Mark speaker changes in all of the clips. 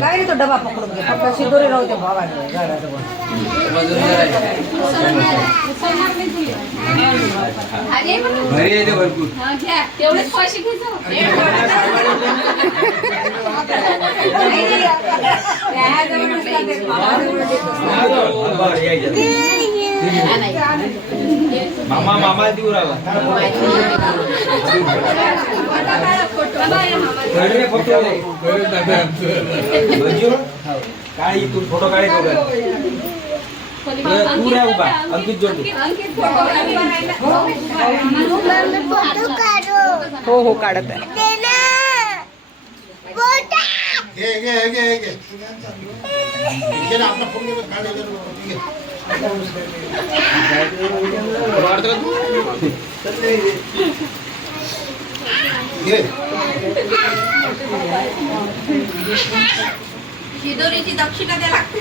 Speaker 1: काय रे तो डबा पकडून घे. फक्त शिदोरी राहू दे भावा
Speaker 2: तेवढेच पैसे.
Speaker 3: मामा मामा देऊ काय इथून फोटो काढायचो का तू रे उभा. अंकित जोड.
Speaker 4: हो हो काढत आहे.
Speaker 5: घे घे घे घे. आपला फोन घे
Speaker 2: शिदोरीची दक्षिणा द्या लागते.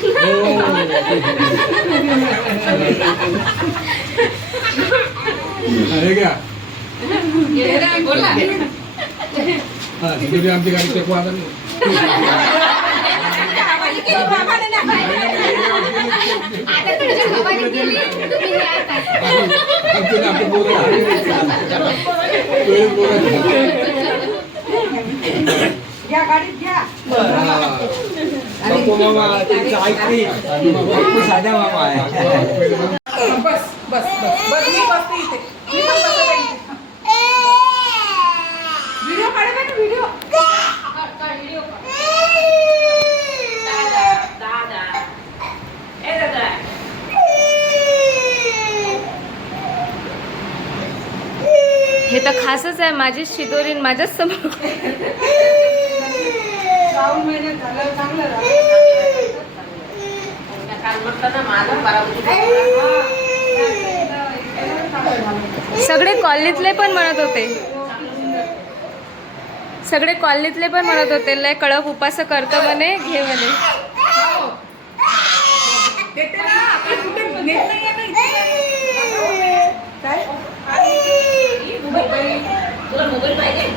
Speaker 2: बोला.
Speaker 5: आमची गाडी चेकवा
Speaker 2: आता
Speaker 3: साधा मामा आहे.
Speaker 4: बस बस बस बस. मी बसते इथे. मी पण बसते इथे. व्हिडिओ काढा ना व्हिडिओ.
Speaker 6: हे तर खासच आहे माझीच शिदोरी आणि माझ्याच समोर. सगळे कॉलनीतले पण म्हणत होते. सगळे कॉलनीतले पण म्हणत होते लय कडक उपास करतो म्हणे घे म्हणे.
Speaker 4: इथे. काय
Speaker 2: तुला मोबाईल पाहिजे?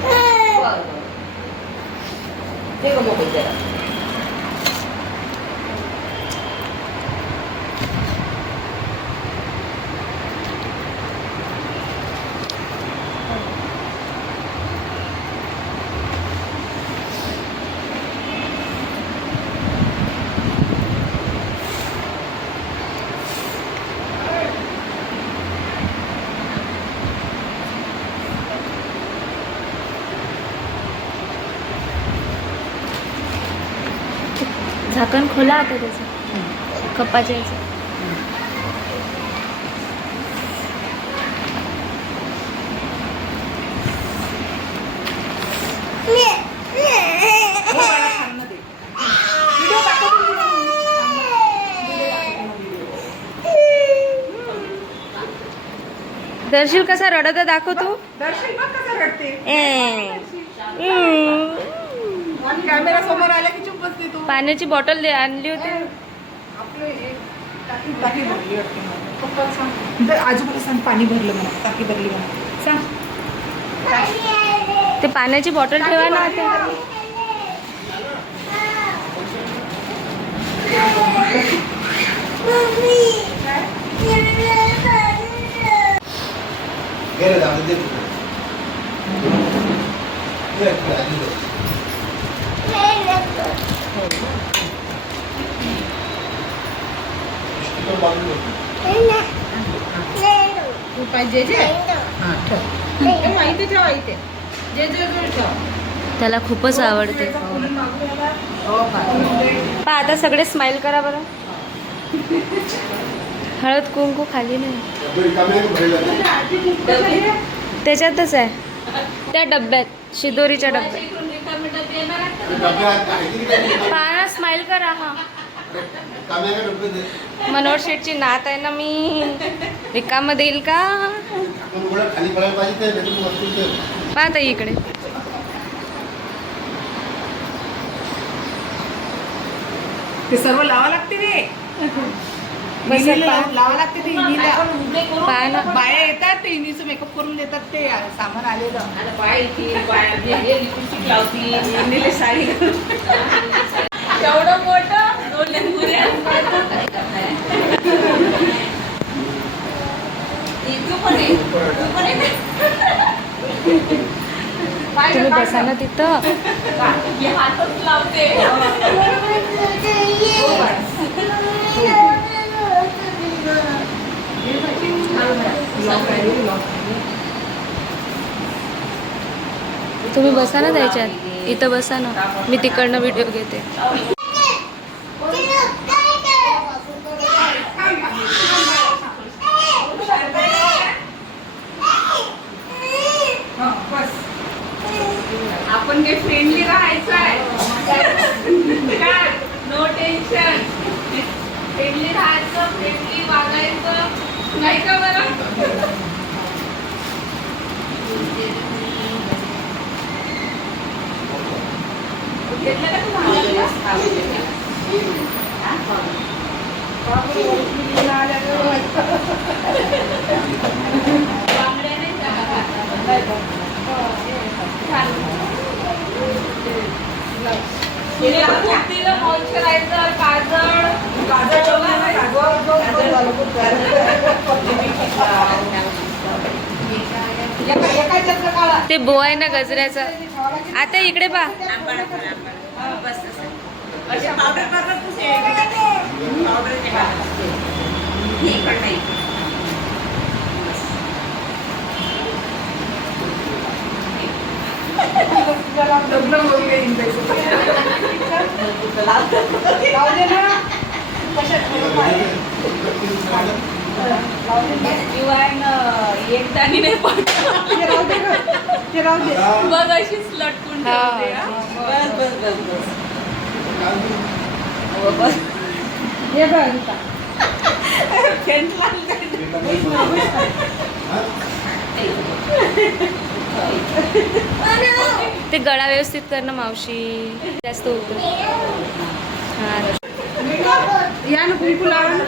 Speaker 1: ते का मोबाईल द्या
Speaker 6: झाकण खोला आता त्याचं. कपाच्या याचं दर्शील कसा रडत दाखव तू.
Speaker 4: दर्शन बघ कसं रडते. कॅमेरा समोर आला की चुप बसते तू.
Speaker 6: पाण्याची बॉटल दे आणली होती.
Speaker 4: टाकी भरली वाटते. सांग. सांग पाणी भरलं म्हणा. टाकी भरली म्हणा.
Speaker 6: सांग. ते पाण्याची बॉटल ठेवा ना आता
Speaker 5: घे रे दादा, दे तू. दे, दे, दे.
Speaker 4: तू पाहिजे जे हां ठेव हे माहिती ठेवा इथे जे जे ठेव
Speaker 6: त्याला खूपच आवडते. पा आता सगळे स्माइल करा बरं. हळद कुंकू खाली नाही. त्याच्यातच आहे. त्या डब्यात शिदोरीच्या डब्यात. पाना स्माइल करा हा. मनोहर शेठची नात आहे ना मी. रिकामं देईल का. पाहता इकडे.
Speaker 4: ते सर्व लावा लागते रे. लाव- लावा लागते ते इनीला बाया येतात ते इनीचं मेकअप करून देतात ते सामान आलेलं.
Speaker 2: इडलीला साडी एवढं मोठं golden पुऱ्या. तू पण ये. तू पण ये. पाय
Speaker 6: तुम्ही बसा ना तिथं. तुम्ही बसा ना त्याच्यात. इथं बसा ना. मी तिकडनं व्हिडिओ घेते.
Speaker 2: म्हणजे फ्रेंडली राहायचं आहे काय? नो टेन्शन फ्रेंडली राहायचं फ्रेंडली वागायचं. नाही का बरं? घेतलं का तुम्हाला काजळ
Speaker 6: ते बो आहे ना गजऱ्याचा. आता इकडे पा
Speaker 2: पावडर पावडर
Speaker 4: लग्न होईल येईन त्याचं. लावू दे ना.
Speaker 2: शिवाय न एकदानी नाही पडत. बघ अशीच लटकून ठेवते हा.
Speaker 1: बस बस बस बस
Speaker 4: हे बघ.
Speaker 2: फेंट लागली.
Speaker 6: ते गळा व्यवस्थित करणं मावशी. जास्त होतं. हा.
Speaker 4: ना ना.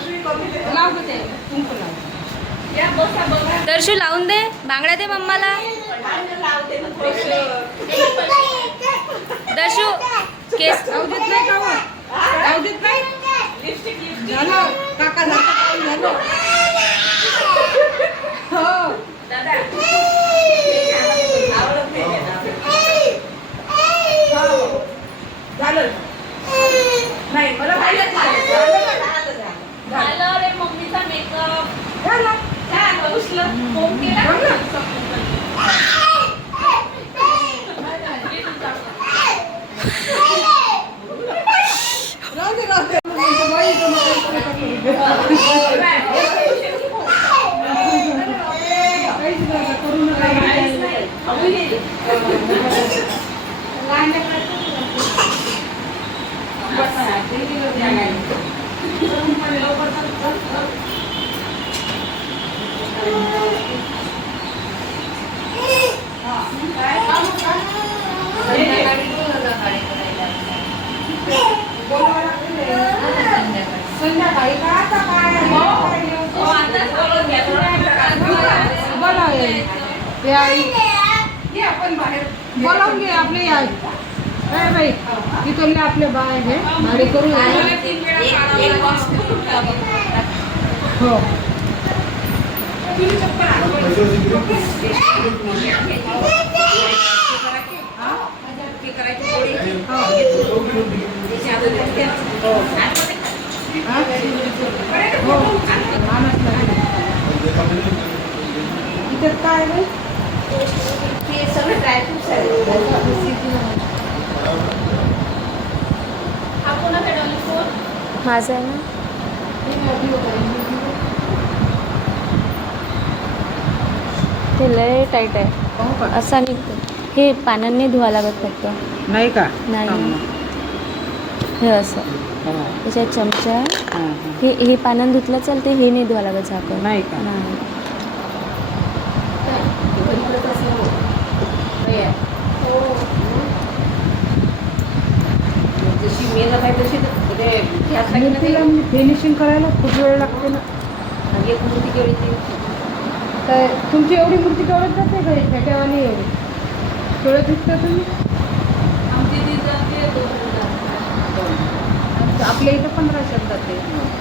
Speaker 6: दर्शू लावून दे. बांगड्या दे मम्माला.
Speaker 2: ना.
Speaker 6: दर्शू केस
Speaker 4: नाही का हो? राहू देत नाही
Speaker 2: लिपस्टिक लिपस्टिक
Speaker 4: झालं काका झालं काम झालं हो
Speaker 2: दादा आवडत नाही त्यांना.
Speaker 4: झालं नाही मला पाहिलं
Speaker 2: झालं रे मम्मीचा मेकअप
Speaker 4: झालं
Speaker 2: छान उचलं
Speaker 4: बोलावून घे आपले बाई तिथले आपले बाय हे गाडी करू हो हा? हो काय
Speaker 2: सगळं ड्रायफ्रुट्स हा कोणाचा
Speaker 6: माझं आहे ना ते लय टाईट आहे.
Speaker 4: का?
Speaker 6: असा निघतो हे पानांनी धुवा लागत फक्त.
Speaker 4: नाही का?
Speaker 6: नाही. हे. असं. त्याच्यात चमचा. हे हे. पानं धुतलं चालते हे नाही धुवा लागत झाकण.
Speaker 4: नाही का?
Speaker 6: नाही.
Speaker 1: जशी मेहनत आहे तशी ते घ्यास लागेल ना ते.
Speaker 4: मूर्तीला फिनिशिंग करायला खूप वेळ लागते ना.
Speaker 1: आणि एक मूर्ती केली
Speaker 4: तर तुमची एवढी मूर्ती केवढ्यात जाते का ही फेट्यावाली एवढी? केवढ्यात विकता तुम्ही?
Speaker 2: आमची ती जाते.
Speaker 4: आपल्या इथं पंधराशेत जाते